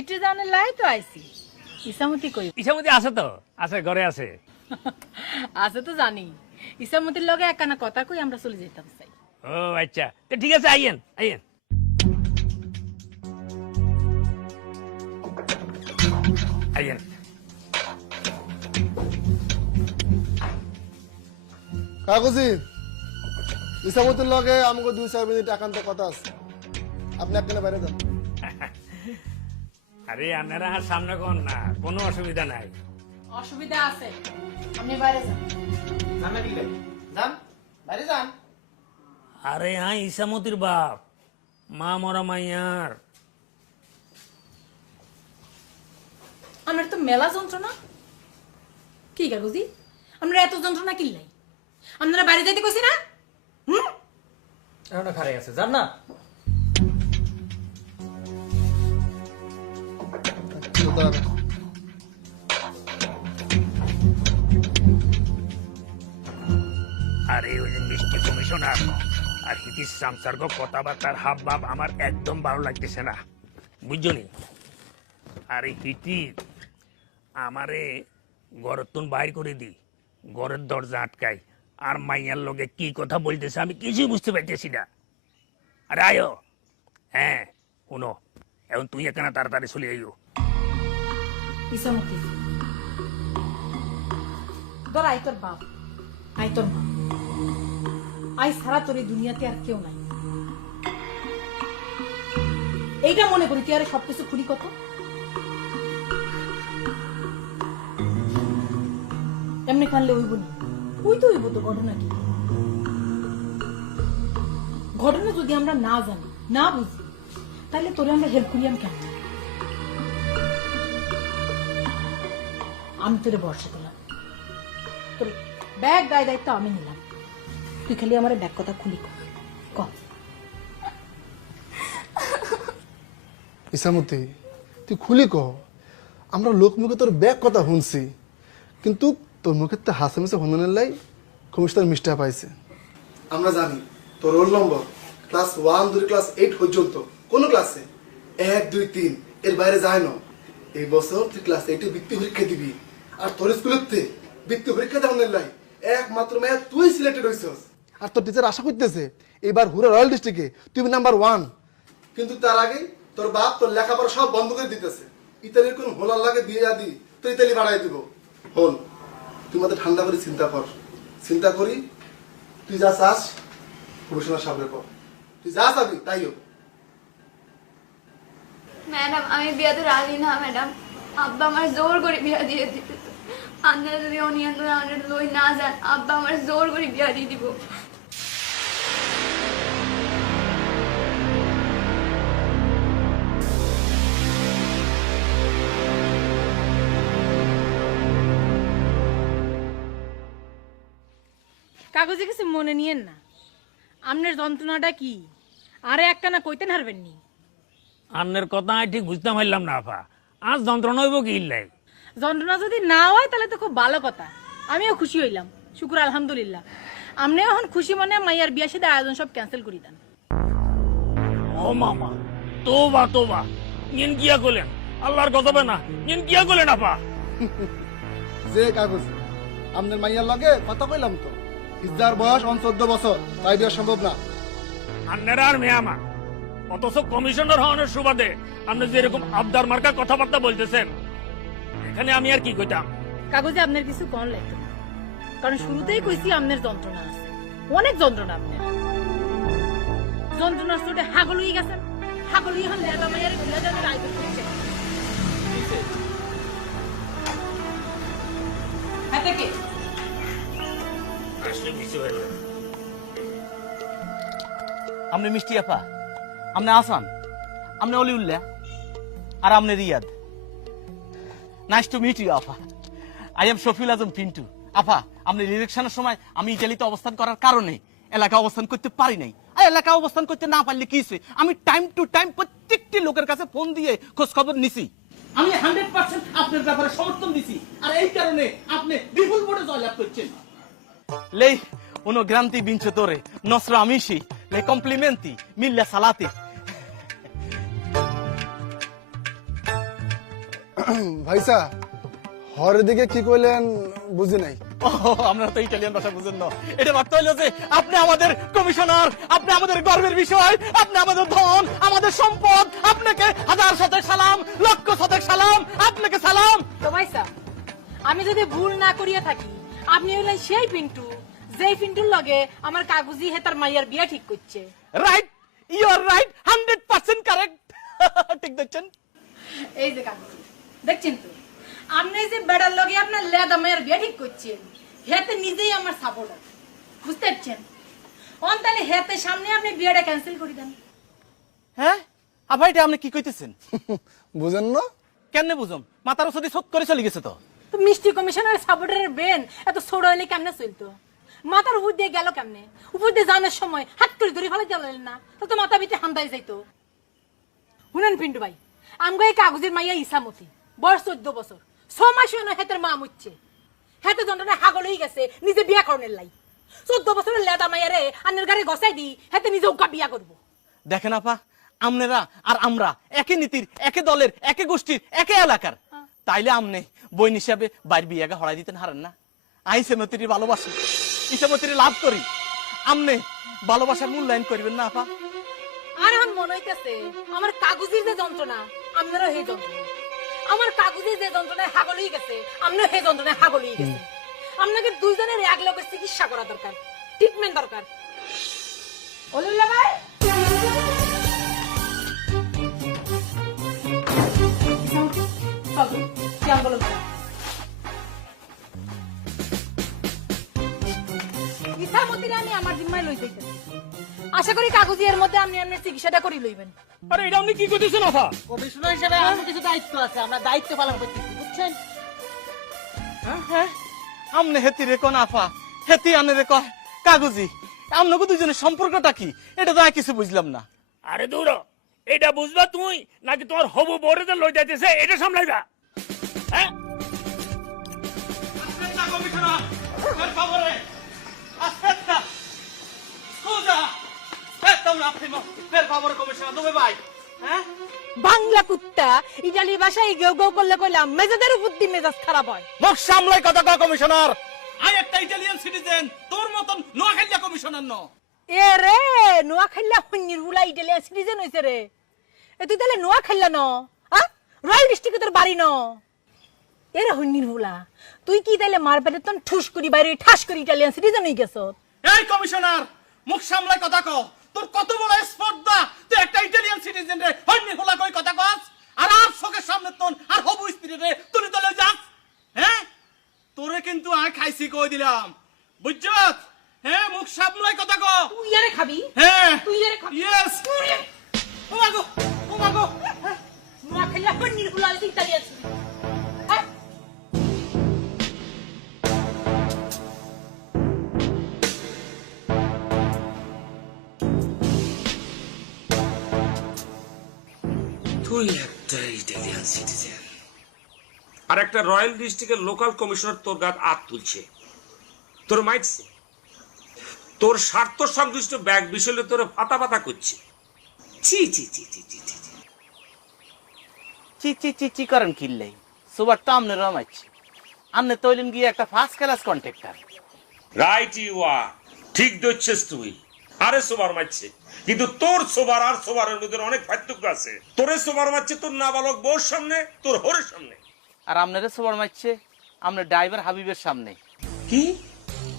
ইটি জানে লাই তো আইছি ইসামতি কই ইসামতি আছে তো আছে ঘরে আছে আছে তো জানি ইসামতির লগে একখানা কথা কই আমরা চলে যেতাম চাই ও আচ্ছা তো ঠিক আছে আইয়েন আইয়েন আইয়েন কাগজি ইসামতির লগে আমাকে 2-4 মিনিট একান্ত কথা আছে আপনি একখানে বাইরে যান আরে আপনারা আর সামনে কোন না কোনো অসুবিধা নাই অসুবিধা আছে আপনি বাইরে যান সামনে দিকে যান বাইরে যান। আরে হ্যাঁ ইসামতির বাপ মা মরা মাইয়ার আমার তো মেলা যন্ত্রণা কি কাগজি আমরা এত যন্ত্রণা কিল্লাই আপনারা বাইরে যাইতে কইছি না এখন খারে আছে যান না। আরে ওই যে মিষ্টি কমিশনার আর হিতিস সামসার্গ কথাবার্তার হাব ভাব আমার একদম ভালো লাগতেছে না বুঝছো নি আরে হিতি আমারে ঘরের তুন বাইর করে দি ঘরের দরজা আটকাই আর মাইয়ার লগে কি কথা বলতেছে আমি কিছুই বুঝতে পারতেছি না আরে আয়ো হ্যাঁ শুনো এখন তুই এখানে তাড়াতাড়ি চলে আইও ইসামতি ধর আই তোর বাপ আই তোর মা আই সারা তোর এই দুনিয়াতে আর কেউ নাই এইটা মনে করি তুই আরে সবকিছু খুলি কত এমনি কানলে হইব না ওই তো হইব তো ঘটনা কি ঘটনা যদি আমরা না জানি না বুঝি তাহলে তোরে আমরা হেল্প করিয়াম কেন আমি তোরে ভরসা করলাম তোর ব্যাগ দায় দায়িত্ব আমি নিলাম তুই খালি আমার ব্যাগ কথা খুলি ক ইসামতি তুই খুলি কহ আমরা লোক মুখে তোর ব্যাগ কথা শুনছি কিন্তু তোর মুখে তো হাসে মিশে হন্যনের লাই কমিশনার মিষ্টা পাইছে আমরা জানি তোর রোল নম্বর ক্লাস 1 ধরে ক্লাস 8 পর্যন্ত কোন ক্লাসে 1 2 3 এর বাইরে যায় না এই বছর তুই ক্লাস 8 এ বৃত্তি পরীক্ষা দিবি আর তোর স্কুলেতে বৃত্তি পরীক্ষা দেওয়ার লাই একমাত্র মেয়ে তুই সিলেক্টেড হইছস আর তোর টিচার আশা করতেছে এবার হুরা রয়্যাল ডিস্ট্রিক্টে তুই নাম্বার 1 কিন্তু তার আগে তোর বাপ তোর লেখাপড়া সব বন্ধ করে দিতেছে ইতালির কোন হোলার লাগে দিয়ে দি তো ইতালি বাড়াই দিব হল তুই মতে ঠান্ডা করে চিন্তা করি তুই যা চাস কমিশনার সামনে কর তুই যা চাবি তাই হোক ম্যাডাম আমি বিয়াতে রাজি না ম্যাডাম আব্বা আমার জোর করে বিয়া দিয়ে দিতে আপনারা যদি অনিয়ন্ত্রণ আমাদের লই না যান আব্বা আমার জোর করে বিয়া দিয়ে দিব কাগজে কিছু মনে নিয়েন না আপনার যন্ত্রণাটা কি আরে একখানা কইতেন হারবেন নি আন্নের কথা আমি ঠিক বুঝতে পারলাম না আপা আজ যন্ত্রণা হইব কি ইল্লাই যন্ত্রণা যদি না হয় তাহলে তো খুব ভালো কথা আমিও খুশি হইলাম শুকুর আলহামদুলিল্লাহ আপনিও এখন খুশি মনে মাইয়ার বিয়া সাথে আয়োজন সব ক্যান্সেল করে দেন ও মামা তোবা নিন কিয়া করলেন আল্লাহর গজবে না নিন কিয়া করলেন আপা যে কাগজ আমাদের মাইয়ার লগে কথা কইলাম তো ইজার বয়স 14 বছর তাই বিয়া সম্ভব না আন্নেরা আর মেয়ামা অথচ কমিশনার হওয়ার সুবাদে আপনি যে এরকম আবদার মার্কা কথাবার্তা বলতেছেন এখানে আমি আর কি কইতাম কাগজে আপনার কিছু কম লাগতো না কারণ শুরুতেই কইছি আপনার যন্ত্রণা আছে অনেক যন্ত্রণা আপনার যন্ত্রণার চোটে হাগল হয়ে গেছেন হাগল হয়ে হন লেলা মাইয়ার ঘুরে যাবে রাইতে হাতে কে আসলে কিছু হইল আপনি মিষ্টি আপা আপনি আসান আপনি অলিউল্লাহ আর আপনি Riyad nice to meet you আপা আই এম শফিউল আজম পিন্টু আপা আপনি ইলেকশনের সময় আমি ইতালিতে অবস্থান করার কারণে এলাকা অবস্থান করতে পারি নাই আর এলাকা অবস্থান করতে না পারলে কি হইছে আমি টাইম টু টাইম প্রত্যেকটি লোকের কাছে ফোন দিয়ে খোঁজ খবর নিছি আমি 100% আপনার ব্যাপারে সমর্থন দিছি আর এই কারণে আপনি বিপুল ভোটে জয়লাভ করছেন lei uno grande vincitore, nostri amici, le complimenti, mille salati. ভাইসা হরের দিকে কি কইলেন বুঝি নাই। ও, আমরা তো ইটালিয়ান ভাষা বুঝেন না। এটা ভাবতে হইলো যে আপনি আমাদের কমিশনার, আপনি আমাদের গর্বের বিষয়, আপনি আমাদের ধন, আমাদের সম্পদ। আপনাকে হাজার শতক সালাম, লক্ষ শতক সালাম, আপনাকে সালাম। তো ভাইসা আমি যদি ভুল না করিয়া থাকি, আপনি হইলেন সেই পিন্টু যেই পিন্টুর লগে আমার কাগজি হেতার মাইয়ার বিয়া ঠিক করছে। Right, you are right, 100% correct. ঠিক দেখছেন? এই যে কাগজি দেখছেন তো, আপনি যে বেড়ার লগে আপনার লেদা মায়ের বিয়া ঠিক করছেন, হেতে নিজেই আমার সাপোর্টার, বুঝতে পারছেন? অন তাহলে হেতে সামনে আপনি বিয়াটা ক্যান্সেল করে দেন। হ্যাঁ আবার এটা আপনি কি কইতেছেন? বুঝেন না? কেমনে বুঝুম? মাথার ওষুধে শোধ করে চলে গেছে তো। তো মিষ্টি কমিশনার সাপোর্টারের ব্রেন এত ছোট হইলে কেমনে চলতো? মাথার উপর দিয়ে গেল কেমনে? উপর দিয়ে জানার সময় হাত করে ধরে ফেলে জ্বালালেন না, তো তো মাথা ভিতরে হান্দাই যাইতো। শুনেন পিন্টু ভাই, আমগো এই কাগজের মাইয়া ইসামতি, বয়স 14 বছর, 6 মাস হইল হেতের মা মুচ্ছে। হেতে যন্ত্রণা হাগল হয়ে গেছে নিজে বিয়া করনের লাই। 14 বছরের লেদা মাইয়ারে আন্নের গাড়ি গসাই দি হেতে নিজে উকা বিয়া করবো। দেখেন আপা, আমনেরা আর আমরা একই নীতির, একই দলের, একই গোষ্ঠীর, একই এলাকার। তাইলে আমনে বই হিসাবে বাইর বিয়াকে হড়াই দিতেন হারেন না? আই সেমতির ভালোবাসি, ইসেমতির লাভ করি। আমনে ভালোবাসার মূল্যায়ন করবেন না আপা? আর এখন মনে হইতেছে আমার কাগজের যে যন্ত্রণা, আপনারও সেই যন্ত্রণা। আমার কাগজের যে যন্ত্রণায় হাগল হয়ে গেছে, আপনার সেই যন্ত্রণায় হাগল হয়ে গেছে। আপনাকে দুইজনের এক লগে চিকিৎসা করা দরকার, ট্রিটমেন্ট দরকার। ওলুল্লাহ ভাই, ইসামতিরে আমি আমার জিম্মায় লই যাইতেছি। আশা করি কাগজি এর মধ্যে আপনি আপনার চিকিৎসাটা করি লইবেন। আরে এটা আপনি কি করতেছেন আপা? কমিশনার হিসেবে আমার কিছু দায়িত্ব আছে, আমরা দায়িত্ব পালন করতেছি, বুঝছেন? হ্যাঁ, আমনে হেতি রে কোন আফা, হেতি আনে রে কয় কাগজি। আমনগো দুজনের সম্পর্কটা কি এটা তো আর কিছু বুঝলাম না। আরে দূর, এটা বুঝবা তুই নাকি তোমার হবু বড়দের লই যাইতেছে এটা সামলাইবা? হ্যাঁ বাংলা কুত্তা ইটালি ভাষায় গেউ গেউ করলে কইলাম মেজাদের উপর দিয়ে মেজাজ খারাপ হয়। মুখ সামলাই কথা কয় কমিশনার। আই একটা ইটালিয়ান সিটিজেন, তোর মতন নোয়াখালীয়া কমিশনার ন। এ রে নোয়াখাইলা হন্যির হুলা ইটালিয়ান সিটিজেন হইছে রে। এ তুই তাহলে নোয়াখাইলা ন, হ্যাঁ? রয়্যাল ডিস্ট্রিক্টে তোর বাড়ি ন। এ রে হন্যির হুলা, তুই কি তাইলে মারপেটে তন ঠুস করি বাইরে ঠাস করি ইটালিয়ান সিটিজেন হই গেছ? এই কমিশনার, মুখ সামলাই কথা ক। তোর কত বড় স্পর্ধা, তুই একটা ইটালিয়ান সিটিজেন রে হন্নি হোলা কই কথা কস, আর চোখের সামনে তোর আর হবু স্ত্রী রে তুই তো লই যাস। হ্যাঁ তোরে কিন্তু আয় খাইছি কই দিলাম, বুঝছত? হ্যাঁ মুখ সামলাই কথা ক। তুই আরে খাবি? হ্যাঁ তুই আরে খাবি? ইয়েস। ও মাগো, ও মাগো। নোয়াখাইলা হন্যির হুলা ইটালিয়ান সিটিজেন। হ্যাঁ? তুই একটা ইটালিয়ান সিটিজেন আর একটা রয়্যাল ডিস্ট্রিক্টের লোকাল কমিশনার তোর গাত হাত তুলছে, তোর মাইটছে, তোর স্বার্থ সংশ্লিষ্ট ব্যাগ বিষয়ে তোর ফাতা ফাতা করছে। চি চি চি চি চি চি চি চি চি চি করেন কিল্লাই সুবার তো আমনে রমাইছি। আমনে তৈলেন গিয়ে একটা first class contractor. Right you are, ঠিক ধরছিস তুই। আরে সোবার মারছে, কিন্তু তোর সোবার আর সোবারের মধ্যে অনেক পার্থক্য আছে। তোরে সোবার মারছে তোর নাবালক বউর সামনে, তোর হোরের সামনে। আর আমনেরে সুবার মারছে আমনে ড্রাইভার হাবিবের সামনে। কি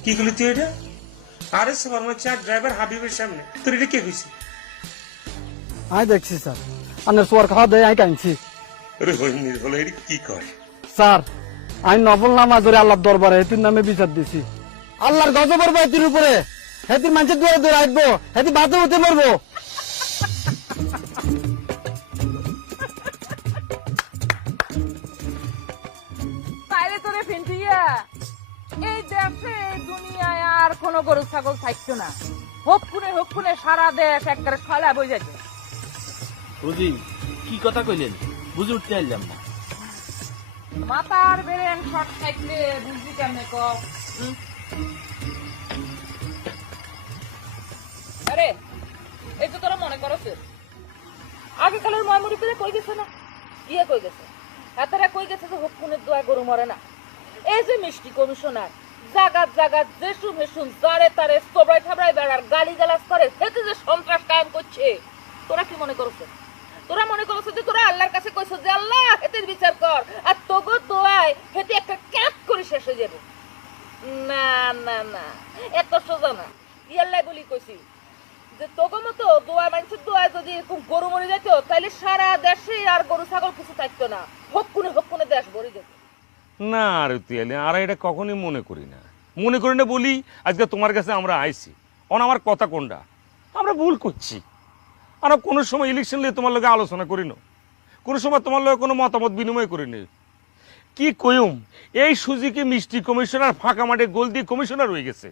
কি গুলি তুই এটা? আরে সোবার মারছে আর ড্রাইভার হাবিবের সামনে, তোর এটা কে হয়েছে? আমি দেখছি স্যার, আপনার সোয়ার খাওয়া দেয় আমি কাঁদছি রোহিণীর হলো এটা কি কয়? স্যার। আমি নফল নামাজ ধরে আল্লাহর দরবারে হেতির নামে বিচার দিছি। আল্লাহর গজবের বাইতির উপরে হেতির মানুষের দূরে দূরে আসবো, হেতি বাতে উঠে মরবো। তাইলে তোরে ফিন্টিয়া এই দেশে এই দুনিয়ায় আর কোনো গরু ছাগল থাকতো না। হোক খুনে সারা দেশ একবারে ছলা বই যাবে। বুঝি কি কথা কইলেন, বুঝে উঠতে পারলাম না। মাথার বেরেন শর্ট থাকলে বুঝবি কেমনে ক? আরে এই তো তোরা মনে করছে আগেকালের ময়মুরি করে কই গেছে না, ইয়ে কই গেছে এতরা কই গেছে যে হকুনের দোয়া গরু মরে না। এই যে মিষ্টি কমিশনার জাগাত জাগাত জেসু মেশুন জারে তারে সবরাই থাবরাই বেড়ার গালি গালাজ করে, সেতে যে সন্ত্রাস কায়েম করছে, তোরা কি মনে করছ? তোরা মনে করছ যে তোরা আল্লাহর কাছে কইছ যে আল্লাহ হেতির বিচার কর, আর তোগো দোয়ায় হেতি একটা ক্যাপ করে শেষ হয়ে যাবে? না না না, এত সোজা না। ইয়াল্লাই বলি কইছি যে তোগো মতো দোয়া মানুষের দোয়া যদি এরকম গরু মরে যেত, তাহলে সারা দেশে আর গরু ছাগল কিছু থাকতো না, হকুনে দেশ ভরে যেত। না রে তিয়ালি, আর এটা কখনই মনে করি না বলি আজকে তোমার কাছে আমরা আইছি। আমার কথা কোনটা, আমরা ভুল করছি। আমরা কোনো সময় ইলেকশন নিয়ে তোমার লগে আলোচনা করি না, কোনো সময় তোমার লগে কোনো মতামত বিনিময় করি নি। কি কইম, এই সুজিকে মিষ্টি কমিশনার ফাঁকা মাঠে গোল দিয়ে কমিশনার হয়ে গেছে।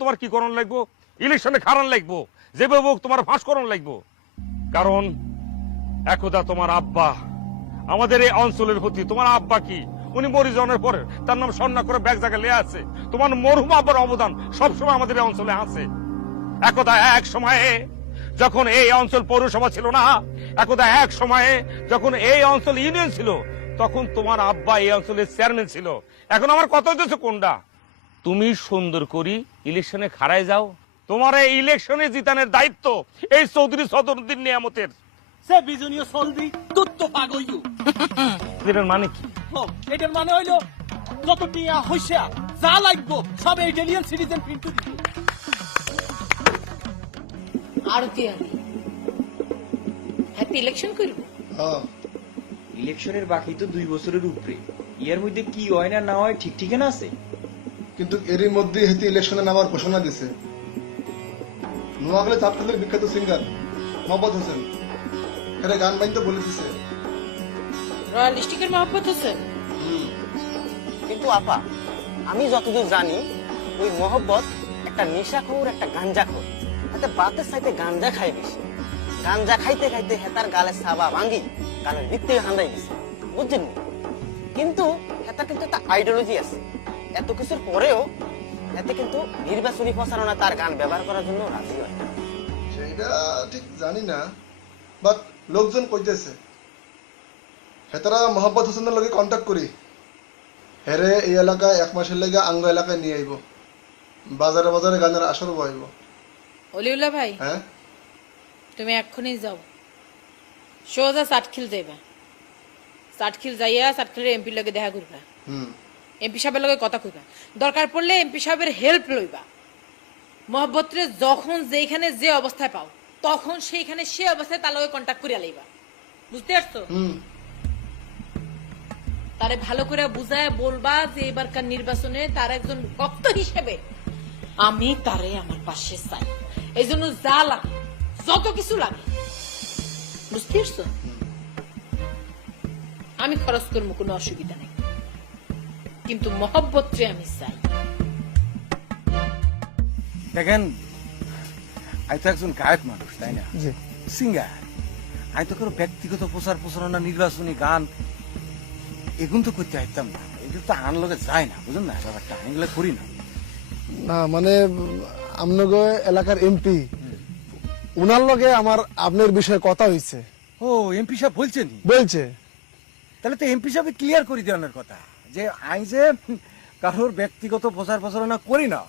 তোমার কি করণ লাগবো? ইলেকশনে খারান লাগবো, যেভাবে হোক তোমার ফাঁস করণ লাগবো। কারণ একদা তোমার আব্বা আমাদের এই অঞ্চলের প্রতি, তোমার আব্বা কি উনি মরি যাওয়ার পরে তার নাম স্বর্ণা করে ব্যাগ জায়গায় লেয়া আছে। তোমার মরহুম আব্বার অবদান সবসময় আমাদের এই অঞ্চলে আছে। একদা এক সময়ে যখন এই অঞ্চল পৌরসভা ছিল না, একদা এক সময়ে যখন এই অঞ্চল ইউনিয়ন ছিল, তখন তোমার আব্বা এই অঞ্চলের চেয়ারম্যান ছিল। এখন আমার কথা হইতেছে কোনটা, তুমি সুন্দর করি ইলেকশনে খাড়ায় যাও, তোমার এই ইলেকশনে জিতানের দায়িত্ব এই চৌধুরী সদরুদ্দিন নিয়ামতের। সে বিজনীয় সলদি তুত্ত পাগইয়ু। এটার মানে কি? এটার মানে হইলো যত টিয়া হইসা যা লাগবো সব ইটালিয়ান সিটিজেন পিন্টু দিবে। আর তিয়ালি হ্যাপি ইলেকশন করবো। ইলেকশনের বাকি তো 2 বছরের উপরে, এর মধ্যে কি হয় না না হয় ঠিক ঠিকানা আছে। কিন্তু এরই মধ্যে হেতি ইলেকশনে নামার ঘোষণা দিছে। নোয়াখালী চাঁদখালের বিখ্যাত সিঙ্গার মোহাম্মদ হোসেন এর গান বাইতে বলে দিছে। রয়্যাল ডিস্ট্রিক্টের মোহাম্মদ হোসেন। কিন্তু আপা, আমি যতদূর জানি ওই মোহব্বত একটা নেশাখোর, একটা গাঞ্জাখোর। এতে বাতের সাথে গাঞ্জা খাই বেশি। গাঞ্জা খাইতে খাইতে হেতার গালে সাবা ভাঙ্গি গালের ভিত্তি হান্দাই গেছে, বুঝছেন? কিন্তু হেতার কিন্তু একটা আইডিওলজি আছে। এত কিছুর পরেও এতে কিন্তু নির্বাচনী প্রচারণা তার গান ব্যবহার করার জন্য রাজি হয়। সেটা ঠিক জানি না, বাট লোকজন কইতেছে হেতারা মোহাম্মদ হোসেনের লগে কন্ট্যাক্ট করি, হেরে এই এলাকায় 1 মাসের লেগে আঙ্গ এলাকায় নিয়ে আইব, বাজারে বাজারে গানের আসর বইব। অলিউল্লাহ ভাই, হ্যাঁ তুমি এক্ষুনি যাও, সোজা সাতখিল যাইবা। সাতখিল যাইয়া সাতখিলের এমপির লগে দেখা করবা, এমপি সাহেবের লগে কথা কইবা, দরকার পড়লে এমপি সাহেবের হেল্প লইবা। মোহাব্বতরে যখন যেখানে যে অবস্থায় পাও, তখন সেইখানে সে অবস্থায় তার লগে কন্ট্যাক্ট করিয়া লইবা, বুঝতে পারছো? তারে ভালো করে বুঝায় বলবা যে এবারকার নির্বাচনে তার একজন ভক্ত হিসেবে আমি তারে আমার পাশে চাই। এই জন্য যা লাগে, যত কিছু লাগে, বুঝতে পারছো? আমি খরচ করবো, কোনো অসুবিধা নেই, কিন্তু মহব্বতরে আমি চাই। দেখেন, আমি তো একজন গায়ক মানুষ, তাই না? সিঙ্গার। আমি তো কোনো ব্যক্তিগত প্রচারণা, নির্বাচনী গান এগুলো তো করতে পারতাম না। এগুলো তো আনলোকে যায় না, বুঝুন না ব্যাপারটা, এগুলো করি না। না মানে আমনগো এলাকার এমপি, উনার লগে আমার আপনার বিষয়ে কথা হইছে। ও এমপি সাহেব বলছেন? বলছে। তাহলে তো এমপি সাহেব ক্লিয়ার করে দেওয়ার কথা যে আমি যে কারোর ব্যক্তিগত প্রচারণা করি না,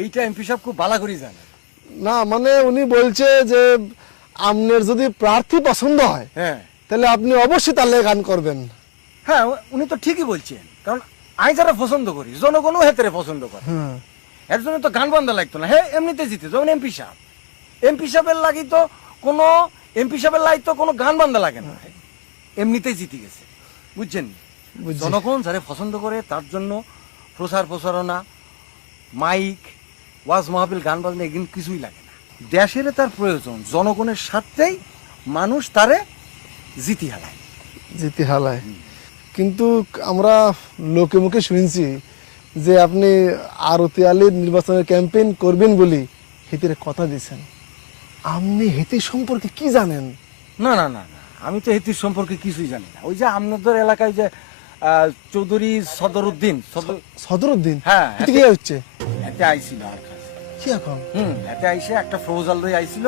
এইটা এমপি সাহেব খুব ভালো করে জানে। না মানে উনি বলছে যে আপনার যদি প্রার্থী পছন্দ হয়, হ্যাঁ, তাহলে আপনি অবশ্যই তার লগে গান করবেন। হ্যাঁ, উনি তো ঠিকই বলছেন, কারণ আমি যারা পছন্দ করি জনগণও হেতেরে পছন্দ করে। এর জন্য তো গান বান্ধা লাগতো না। হ্যাঁ, এমনিতে জিতে যেমন এমপি সাহেবের লাগি তো কোনো কোনো গান বান্ধা লাগে না, এমনিতেই জিতে গেছে, বুঝছেন? জনগণ যারা পছন্দ করে তার জন্য প্রচারণা, মাইক, ওয়াজ মাহফিল, গান বাজনা এগুলো কিছুই লাগে না। দেশের তার প্রয়োজন, জনগণের স্বার্থেই মানুষ তারে জিতি হালায়। কিন্তু আমরা লোকে মুখে শুনছি যে আপনি আরতি আলীর নির্বাচনের ক্যাম্পেইন করবেন বলি হেতির কথা দিয়েছেন। আপনি হেতির সম্পর্কে কি জানেন? না না না না, আমি তো হেতির সম্পর্কে কিছুই জানি না। ওই যে আপনাদের এলাকায় যে চৌধুরী সদরুদ্দিন, হ্যাঁ, কি হচ্ছে? এতে আইছিল আর কাছে কি এখন? এতে আইসে একটা প্রপোজাল লই আইছিল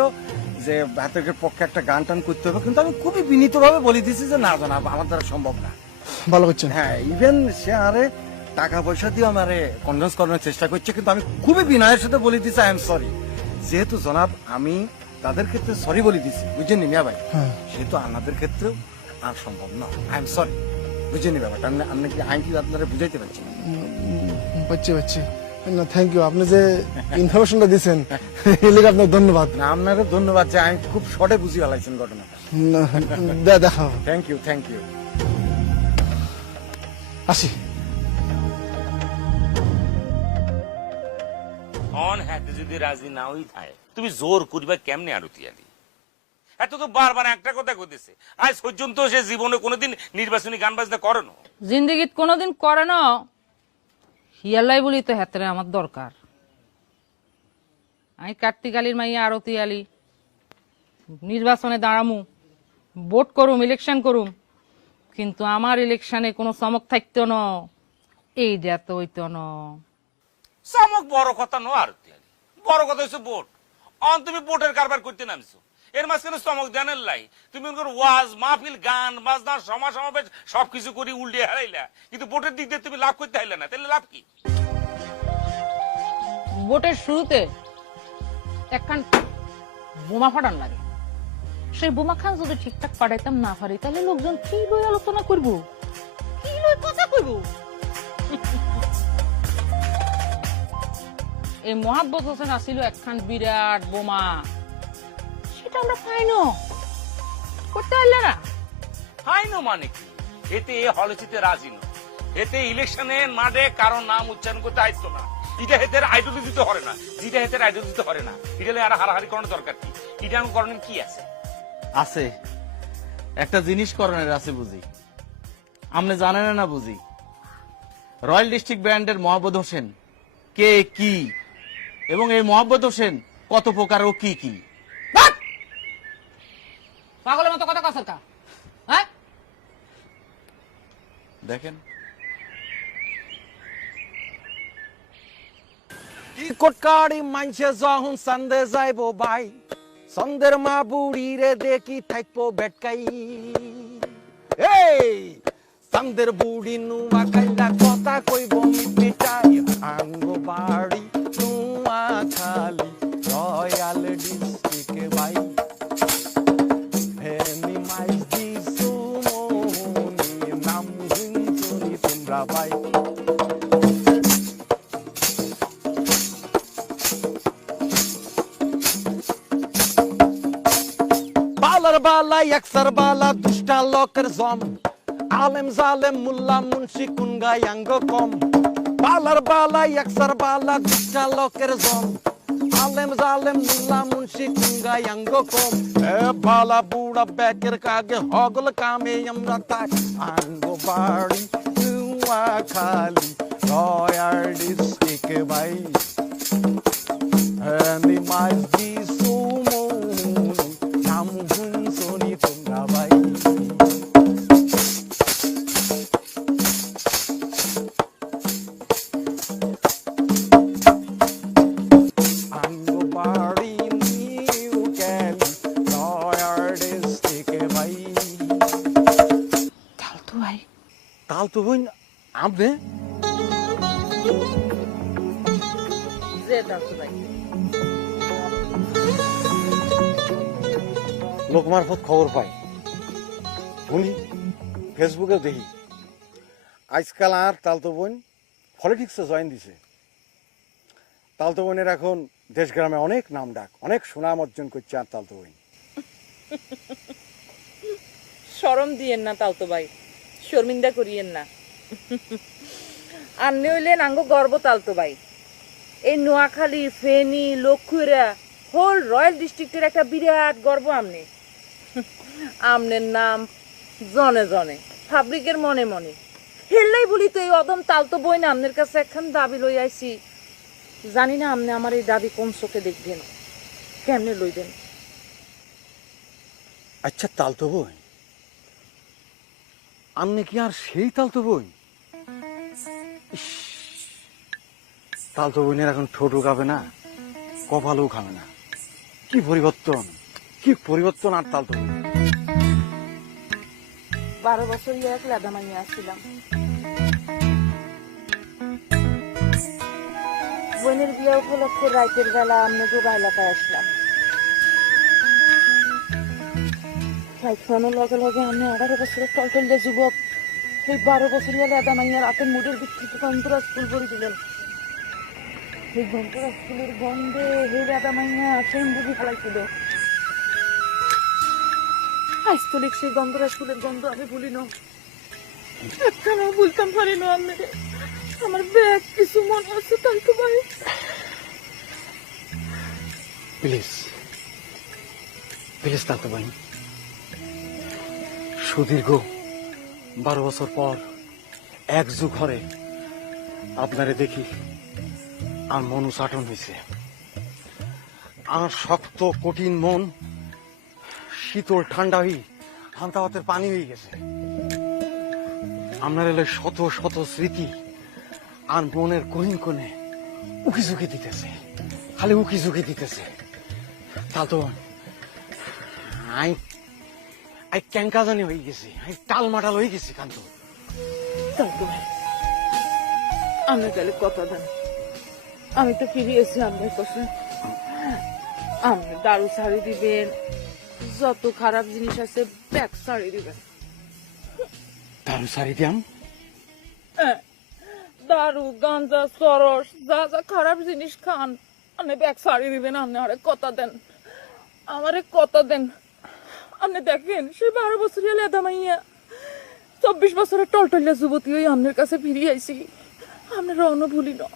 যে হাতের পক্ষে একটা গান টান করতে হবে, কিন্তু আমি খুবই বিনীতভাবে বলে দিয়েছি যে না জানা আমার দ্বারা সম্ভব না। ভালো করছেন। হ্যাঁ, ইভেন সে আরে টাকা পয়সা দিয়ে আমারে কনভিন্স করানোর চেষ্টা করছে, কিন্তু আমি খুবই বিনয়ের সাথে বলে দিচ্ছি আই এম সরি। যেহেতু জনাব আমি তাদের ক্ষেত্রে সরি বলে দিছি, বুঝছেন মিয়া ভাই, সেহেতু আপনাদের ক্ষেত্রেও আর সম্ভব না। আই এম সরি, বুঝছেন ব্যাপারটা? আপনি কি আমি কি আপনারা বুঝাইতে পারছি? পাচ্ছি না, থ্যাংক ইউ। আপনি যে ইনফরমেশনটা দিচ্ছেন এই লেগে আপনার ধন্যবাদ। না, আপনারও ধন্যবাদ যে আমি খুব শর্টে বুঝিয়ে ফেলাইছেন ঘটনা। দেখা থ্যাংক ইউ, থ্যাংক ইউ। আসি। অন হাতে যদি রাজি না হই থাকে তুমি জোর করিবা কেমনে আরতি আলী? এত তো বারবার একটা কথা কইতেছে, আজ পর্যন্ত সে জীবনে কোনোদিন নির্বাচনী গান বাজনা করে না। জিন্দিগিত কোনোদিন করে না, হিয়ালাই বলি তো হাতে আমার দরকার। আমি কার্তিক আলীর মাইয়া আরতি আলী নির্বাচনে দাঁড়ামু, ভোট করুম, ইলেকশন করুম, কিন্তু আমার ইলেকশনে কোনো চমক থাকতো না, এই দেত হইতো না। চমক বড় কথা নো আরতি আলী, বড় কথা হচ্ছে ভোট। অন তুমি ভোটের কারবার করতে নামছো, এর মাঝখানে চমক জানেন লাই তুমি ওয়াজ মাহফিল গান বাজনা সমাবেশ সবকিছু করে উল্টে হারাইলা, কিন্তু ভোটের দিক দিয়ে তুমি লাভ করতে হাইলে না, তাহলে লাভ কি? ভোটের শুরুতে একখান বোমা ফাটান লাগে, সেই বোমা খান যদি ঠিকঠাক পাঠাইতাম না পারি, তাহলে লোকজন কি লই আলোচনা করব, কি লই কথা কইব? এই মোহাব্বত হোসেন আসিল একখান বিরাট বোমা, সেটা আমরা পাইনো করতে পারলে না। হাইনো মানে কি? এতে হলচিতে রাজি না, এতে ইলেকশনের মাঠে কারো নাম উচ্চারণ করতে আইতো না, এটা হেতের আইডল দিতে পারে না, যেটা হেতের আইডল দিতে পারে না, এটা আর হারাহারি করানোর দরকার কি? এটা আমি করণের কি আছে? আছে একটা জিনিস করণের আছে বুঝি, আপনি জানেন না বুঝি? রয়্যাল ডিস্ট্রিক্ট ব্যান্ডের মোহাম্মদ হোসেন কে কি, এবং এই মোহাম্মদ হোসেন কত প্রকার ও কি কি। পাগলের মতো কথা কাছার কা, হ্যাঁ? দেখেন কি কোটকাড়ি মাইনছে যখন সন্দে যাইবো ভাই, সন্দের মা বুড়ি রে দেখি থাকবো বেটকাই। এই সন্দের বুড়ি নুয়া খাইলা কথা কইব মিটাই, আঙ্গো বাড়ি নুয়া খালি রয়্যাল ডিস্ট্রিক্ট ভাই। ভেনি মাইজ দি সুমনি নাম হিংসুনি তোমরা ভাই। বালার বালা একসার বালা দুষ্টা লোকের জম, আলেম জালেম মুল্লা মুন্সি কোন গায়াঙ্গ কম। বালার বালা একসার বালা দুষ্টা লোকের জম, আলেম জালেম মুল্লা মুন্সি কোন গায়াঙ্গ কম। এ বালা বুড়া ব্যাকের কাগে হগল কামে আমরা তাই, আঙ্গো বাড়ি নুয়া খালি রয়্যাল ডিস্ট্রিক্ট ভাই। হ্যানি মাইজ দি সুমনি নাম হুনসনি তোমরা ভাই। আঙ্গো বাড়ি নিউ ক্যালি রয়্যাল ডিস্ট্রিক্ট ভাই। তালতু ভাই, তালতু বোন আপনি? যে তালতু ভাই লোক মারফত খবর পাই, শুনি, ফেসবুকে দেখি আজকাল আর তালতো বোন পলিটিক্সে জয়েন দিছে। তালতো বোনের এখন দেশ গ্রামে অনেক নাম ডাক, অনেক সুনাম অর্জন করছে আর তালতো বোন। শরম দিয়েন না তালতু ভাই, শর্মিন্দা করিয়েন না। আর নইলেন আঙ্গ গর্ব তালতু ভাই, এই নোয়াখালী ফেনী লক্ষ্মীরা হোল রয়্যাল ডিস্ট্রিক্টের একটা বিরাট গর্ব। আমনে আমনের নাম জনে জনে, ফাব্রিকের মনে মনে। হেললাই বলি তো এই অদম তালতো বই না আমনের কাছে একখান দাবি লই আইছি। জানি না আমনে আমার এই দাবি কোন চোখে দেখবেন, কেমনে লইবেন। আচ্ছা তালতো বোন, আপনি কি আর সেই তালতো বোন? তালতো বোনের এখন ঠোঁটও খাবে না, কপালও খাবে না। কি পরিবর্তন, কি পরিবর্তন আর তালতো বোন। 12 বছর এক লেদা মাইয়া আসছিলাম। বোনের বিয়ে উপলক্ষে রাতের বেলা আমি গোবা এলাকায় আসলাম। রাইখানোর লগে লগে আমি 18 বছরের টলটলে যুবক সেই 12 বছরিয়া লেদা মাইয়ার রাতের মুডের ভিত্তিতে গন্ধরা স্কুল করে দিলেন। সেই গন্ধরা স্কুলের গন্ধে সেই লেদা মাইয়া সেই বুঝি ফেলাইছিল। আইস্তলিক সেই গন্ধরা স্কুলের গন্ধ আমি ভুলি না, একখানে বলতাম পারি না। আমি আমার ব্যাগ কিছু মনে আছে তাই তো ভাই। প্লিজ প্লিজ তাতে ভাই, সুদীর্ঘ 12 বছর পর এক যুগ ঘরে আপনারে দেখি আর মন উচাটন হয়েছে। আমার শক্ত কঠিন মন শীতল ঠান্ডা হয়ে হান্তাহাতের পানি হয়ে গেছে। আপনার এলে শত শত স্মৃতি আর মনের কোহিন কোণে উকি ঝুঁকি দিতেছে, খালি উকি ঝুঁকি দিতেছে। তা তো আই আই ক্যাঙ্কা জানি হয়ে গেছি, আই টালমাটাল হয়ে গেছি কান্ত। তাই তো ভাই, আমি গেলে কথা দেন, আমি তো ফিরিয়েছি আপনার কাছে। আপনি দারু ছাড়ি দিবেন, যত খারাপ জিনিস আছে ব্যাগ ছাড়ি দিবেন। দারু সারি দিয়াম? দারু, গাঞ্জা, সরস, যা যা খারাপ জিনিস খান আপনি ব্যাগ ছাড়ি দিবেন। আপনি আরে কথা দেন, আমারে কথা দেন। আপনি দেখেন সে 12 বছরিয়া লেদা মাইয়া 24 বছরের টলটলিয়া যুবতী ওই আপনার কাছে ফিরে আইছি। আপনি রওনা ভুলি না,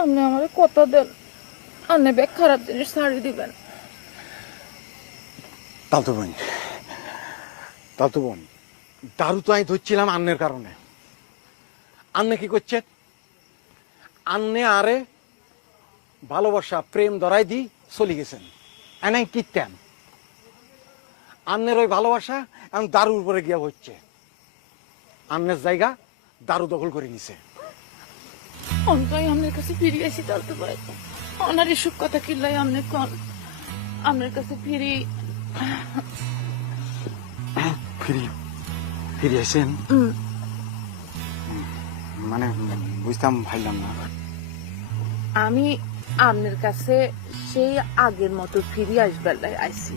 আপনি আমারে কথা দেন, আপনি ব্যাগ খারাপ জিনিস ছাড়ি দিবেন। তালতো বোন, দারু তো আমি ধরছিলাম আন্নের কারণে। আন্নে কি করছেন? আন্নে আরে ভালোবাসা প্রেম ধরাই দি চলে গেছেন। এনাই কিতাম আন্নের ওই ভালোবাসা এখন দারুর উপরে গিয়া হচ্ছে। আন্নের জায়গা দারু দখল করে নিছে। অনকাই আপনার কাছে ফিরে আসি তালতো ভাই। ওনার এসব কথা কিল্লাই আপনি কন, আপনার কাছে ফিরি। ফিরে আসেন মানে বুঝতাম ভাইলাম না। আমি আপনার কাছে সেই আগের মতো ফিরে আসবার লাই আইছি।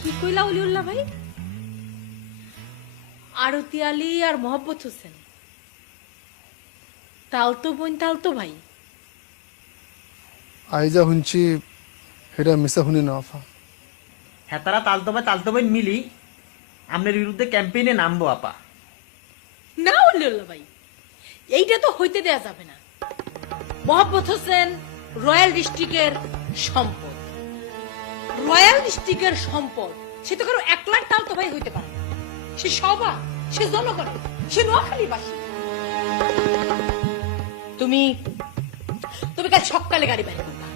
কি কইলা অলিউল্লাহ ভাই? আরতি আলী আর মোহাম্মদ হোসেন তালতো বোন তালতো ভাই? আইজা শুনছি সেটা মিশা শুনি না আফা। হ্যাঁ, তারা তালতো ভাই মিলি আপনার বিরুদ্ধে ক্যাম্পেইনে নামবো আপা। না অলিউল্লাহ ভাই, এইটা তো হইতে দেয়া যাবে না। মোহাম্মদ হোসেন রয়্যাল ডিস্ট্রিক্টের সম্পদ, রয়্যাল ডিস্ট্রিক্টের সম্পদ। সে তো কারো একলার তালতো ভাই হইতে পারে না। সে সবা, সে জনগণের, সে নোয়াখালীবাসী। তুমি কাল সকালে গাড়ি বাইরে করবা,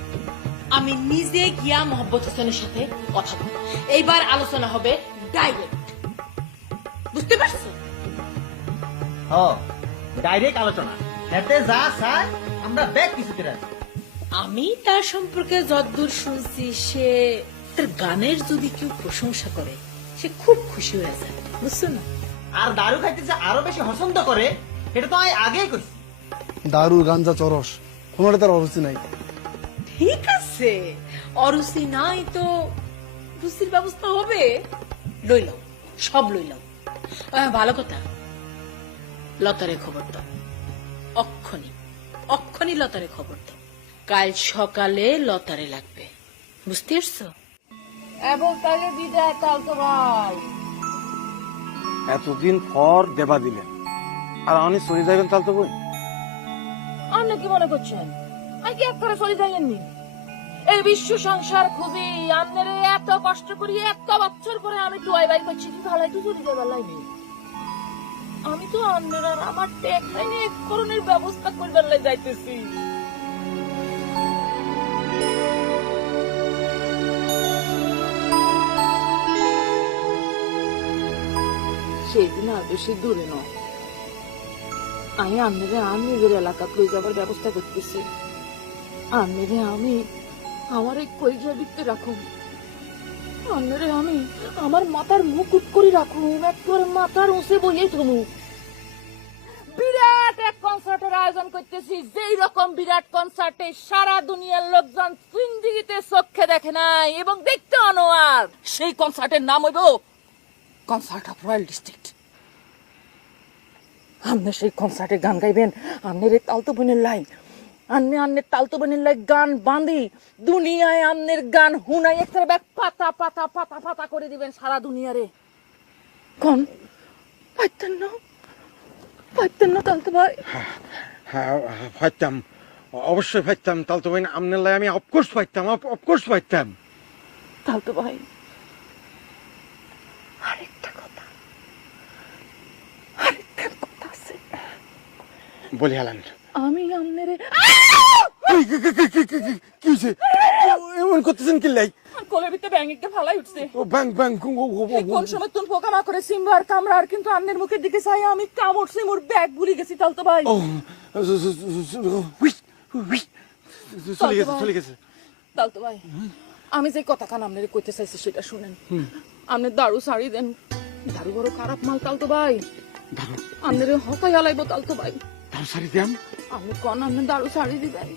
আমি নিজে গিয়া মোহাম্মদ হোসেনের সাথে কথা বলবো। এইবার আলোচনা হবে ডাইরেক্ট, বুঝতে পারছো? ডাইরেক্ট আলোচনা, এতে যা চায় আমরা ব্যাগ কিছুতে রাখি। আমি তার সম্পর্কে যতদূর শুনছি, সে তার গানের যদি কেউ প্রশংসা করে সে খুব খুশি হয়ে যায়, বুঝছো না? আর দারু খাইতে যে আরো বেশি পছন্দ করে এটা তো আমি আগেই কইছি। দারু, গাঞ্জা, চরস কোনোটা তার অরুচি নাই। ঠিক আছে, অরুচি নাই তো রুচির ব্যবস্থা হবে। লইলাম, সব লইলাম। ভালো কথা, লতারে খবর দাও, অক্ষণি লতারে খবর দাও। কাল সকালে লতারে লাগবে, বুঝতে পারছো? এবং তাহলে বিদায় তালতো ভাই। এতদিন পর দেবা দিলেন আর আমি চলে যাবেন তালতো বোন? আপনি কি মনে করছেন আমি কি একবারে চলে যাইনি? এই বিশ্ব সংসার খুঁজি আপনার এত কষ্ট করি, এত বছর পরে আমি টুয়াই বাই করছি, কি ভালো একটু চলে যাবার লাইনি। আমি তো আপনার আর আমার টেক লাইনে এক করণের ব্যবস্থা করবার লাই যাইতেছি। সেই দিন আর বেশি দূরে নয়, আমি আপনারে আমি নিজের এলাকা লই যাবার ব্যবস্থা করতেছি। আপনারে আমি আমার এই কইজা দিতে রাখুন, আন্নারে আমি আমার মাথার মুকুট করে রাখুম, একবার মাথার উঁচে বইয়ে থমু। বিরাট এক কনসার্টের আয়োজন করতেছি, যেই রকম বিরাট কনসার্টে সারা দুনিয়ার লোকজন জিন্দিগিতে চোখে দেখে নাই এবং দেখতে অনোয়ার। সেই কনসার্টের নাম হইব কনসার্ট অফ রয়্যাল ডিস্ট্রিক্ট। আপনি সেই কনসার্টে গান গাইবেন, আপনার এই তালতো বোনের লাই, আন্নের তালতো বোনের লাই গান বাঁধি দুনিয়ায় আপনার গান হুনাই একটা ব্যাগ পাতা পাতা পাতা পাতা করে দিবেন সারা দুনিয়ারে। কোন পাইতেন না তালতো ভাই? হ্যাঁ পাইতাম, অবশ্যই পাইতাম তালতো ভাই, আপনার লাই আমি অফকোর্স পাইতাম, অফকোর্স পাইতাম। তালতো ভাই আরেকটা কথা আছে। বলি হালান। আমি আপনারে কি হয়েছে? এমন করতেছেন কি লাই? কোলের ভিতরে ব্যাং একটা ফালাই উঠছে। ও ব্যাং ব্যাং কোন সময় তুমি পোকামা করে সিম্বার কামড়ার, কিন্তু আপনার মুখের দিকে চাই আমি কামড়ছি, মোর ব্যাগ ভুলে গেছি তালতো ভাই। ও চলে গেছে। তালতো ভাই আমি যে কথা কান আপনারে কইতে চাইছি সেটা শুনেন। আপনি দারু শাড়ি দেন, দারু বড় খারাপ মাল তালতো ভাই, আপনারে হকাই হালাইবো তালতো ভাই। দারু শাড়ি দিয়াম? আপনি কোন আপনি দারু শাড়ি দিবেন?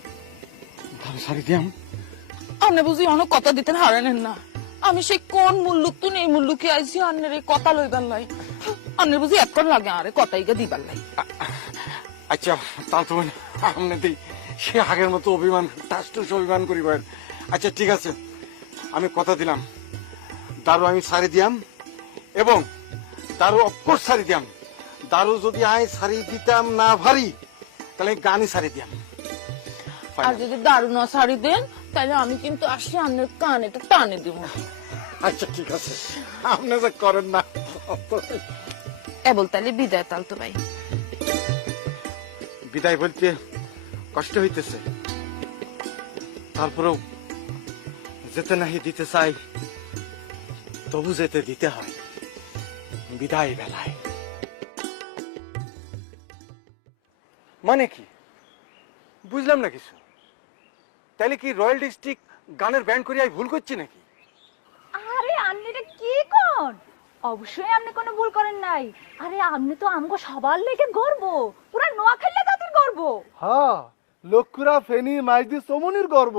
দারু শাড়ি দিয়াম? আপনি বুঝি অনেক কথা দিতেন হারানেন না। আমি সেই কোন মুল্লুক তো নেই মুল্লুকে আইছি আপনার এই কথা লইবার লাই। আপনি বুঝি এখন লাগে আরে কথাই গা দিবার লাই। আচ্ছা তালতো ভাই আপনি দিই সে আগের মতো অভিমান টাস্টুস অভিমান করিবেন। আচ্ছা ঠিক আছে, আমি কথা দিলাম দারু আমি সারি দিয়াম, এবং দারু অফকোর্স সারি দিয়াম। দারু যদি আয় সারি দিতাম না ভারী, তাহলে গানই সারি দিয়াম। আর যদি দারু না শাড়ি দেন তাহলে আমি কিন্তু আসি আপনার কানে তো টানে দিব। আচ্ছা ঠিক আছে, আপনি যে করেন না। এবল তাহলে বিদায় তালতো ভাই। বিদায় বলতে কষ্ট হইতেছে, তারপরেও যেতে নাহি দিতে চাই, তবু যেতে দিতে হয় বিদায় বেলায়। মানে কি বুঝলাম না কিছু। তাহলে কি রয়্যাল ডিস্ট্রিক্ট গানের ব্যান্ড করি ভুল করছি নাকি? আরে আপনি এটা কি কোন? অবশ্যই আপনি কোনো ভুল করেন নাই। আরে আপনি তো আমগো সবার লেগে গর্ব, পুরা নোয়াখালী জাতির গর্ব। হ্যাঁ, লক্ষুরা, ফেনী, মাইজদি, সমনির গর্ব।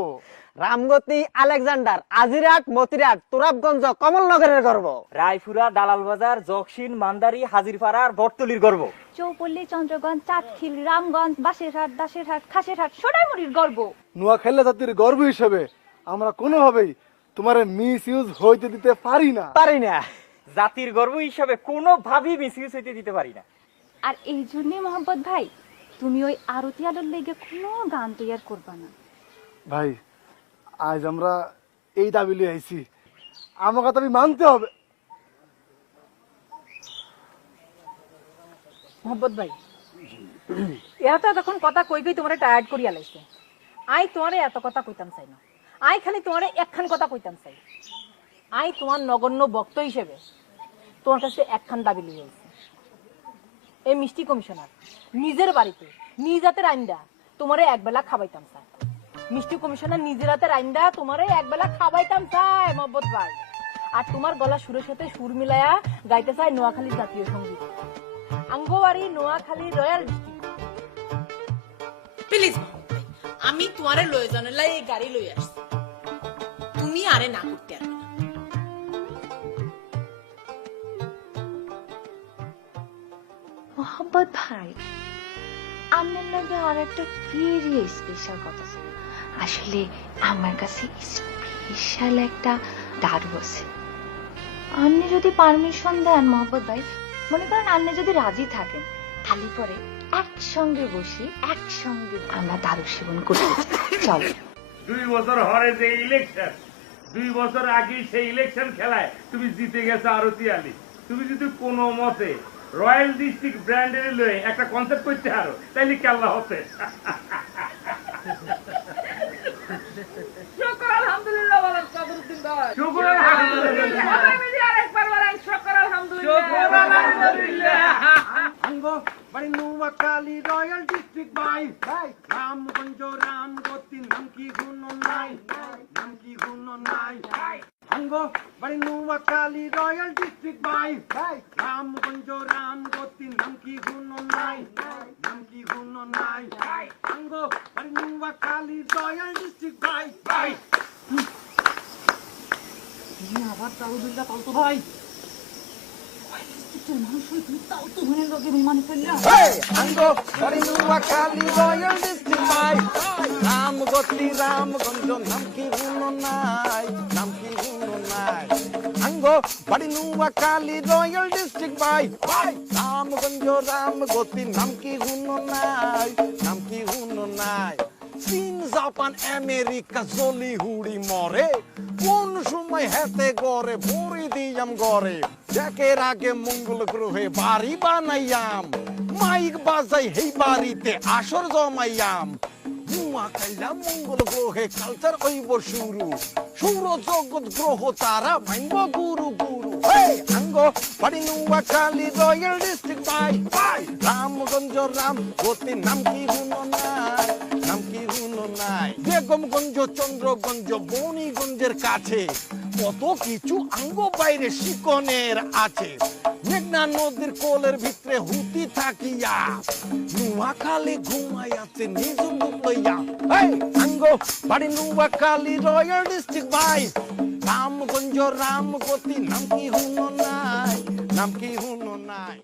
রামগতি, আলেকজান্ডার, আজিরাট, মতিরাট, তুরাবগঞ্জ, কমলনগরের গর্ব। রায়পুরা, দালাল বাজার, জকসিন, মান্দারি, হাজিরপাড়া আর বটতলির গর্ব। চৌপল্লী, চন্দ্রগঞ্জ, চাটখিল, রামগঞ্জ, বাসেরহাট, দাসেরহাট, খাসেরহাট, সোনাইমুড়ির গর্ব। নোয়াখালী জাতির গর্ব হিসেবে আমরা কোনোভাবেই তোমার মিস ইউজ হইতে দিতে পারি না। জাতির গর্ব হিসাবে কোনোভাবেই মিসইউজ হইতে দিতে পারি না। আর এই জন্যই মোহাম্মদ ভাই তুমি ওই আরতি আলোর লেগে কোনো গান তৈরি করবা না। ভাই আজ আমরা এই দাবি লিয়ে আইছি, আমাকে দাবি মানতে হবে। মোহাম্মদ ভাই এরা তো এতক্ষণ কথা কই কই তোমারে টায়ার্ড করিয়া লাইছে। আই তোমারে এত কথা কইতাম চাই না, আই খালি তোমারে একখান কথা কইতাম চাই। আই তোমার নগণ্য বক্ত হিসেবে তোমার কাছে একখান দাবি লিয়ে আইছি। এই মিষ্টি কমিশনার নিজের বাড়িতে নিজ হাতের আইন্দা তোমারে একবেলা খাবাইতাম চাই। মিষ্টি কমিশনার নিজের হাতের আইন্দা তোমারে একবেলা খাবাইতাম চাই মোহাম্মদ ভাই। আর তোমার গলা সুরের সাথে সুর মিলায়া গাইতে চাই নোয়াখালী জাতীয় সঙ্গীত, আঙ্গবাড়ি নোয়াখালী রয়্যাল ডিস্ট্রিক্ট। প্লিজ আমি তোমারে লয়ে জানার লাই এই গাড়ি লই আসছি, তুমি আরে না করতে পারবে না। মোহাম্মদ ভাই আপনার লগে আর একটা ভেরি স্পেশাল কথা ছিল। আসলে আমার কাছে স্পেশাল একটা দারু আছে। আপনি যদি পারমিশন দেন মোহাম্মদ ভাই, মনে করেন আপনি যদি রাজি থাকেন, খালি পরে একসঙ্গে বসি একসঙ্গে আমরা দারু সেবন করতে চলো। 2 বছর হরে যে ইলেকশন, 2 বছর আগে সেই ইলেকশন খেলায় তুমি জিতে গেছো আরতি আলী। তুমি যদি কোনো মতে রয়্যাল ডিস্ট্রিক্ট ব্র্যান্ডের লয়ে একটা কনসেপ্ট করতে পারো তাইলে কেল্লা হতে। শুকর আলহামদুলিল্লাহ বলেন সাদরুদ্দিন ভাই। শুকর আলহামদুলিল্লাহ। সবাই মিলে আরেকবার বলেন শুকর আলহামদুলিল্লাহ। শুকর আলহামদুলিল্লাহ। আনবো বাড়ি নোয়াখালী রয়্যাল ডিস্ট্রিক্ট ভাই, রামগঞ্জ, রামগতি, নাম কি গুণ নাই, নাম কি গুণ নাই। আঙ্গ বাড়ি Noakhali royal district by Ramganj Ramgati নাম কি গুণ নাই নাম কি গুণ নাই আঙ্গ বাড়ি নোয়াখালী রয়্যাল ডিস্ট্রিক্ট বাই আবার তাউদুল্লাহ তালতো ভাই মানুষ তুই তাও তো মনে লগে বেমানি করলা আঙ্গ বাড়ি Noakhali royal district by Ramgati Ramganj নাম কি গুণ নাই নাম কি গুণ নাই আঙ্গ বাড়ি Noakhali royal district by Ramganj Ramgati নাম কি গুণ নাই নাম কি গুণ নাই চীন জাপান আমেরিকা জলি হুড়ি মরে কোন সময় হেতে গড়ে ভরি দিয়াম গড়ে দেখের আগে মঙ্গল গ্রহে বাড়ি বানাইয়াম মাইক বাজাই হেই বাড়িতে আসর জমাইয়াম হুয়া খাইলাম মঙ্গল গ্রহে কালচার হইব শুরু সৌর জগৎ গ্রহ তারা মাইব গুরু গুরু আঙ্গ বাড়ি Noakhali royal district by Ramganj Ramgati নাম কি গুণ নাই নাম কি গুণ নাই বেগমগঞ্জ চন্দ্রগঞ্জ বনিগঞ্জের কাছে কত কিছু আঙ্গ বাইরে শিকনের আছে মেঘনা নদীর কোলের ভিতরে হুতি থাকিয়া নোয়াখালী ঘুমাই আছে নিজ বুক লইয়া আঙ্গ বাড়ি Noakhali royal district by Ramganj Ramgati নাম কি হুন নাই নাম কি হুন নাই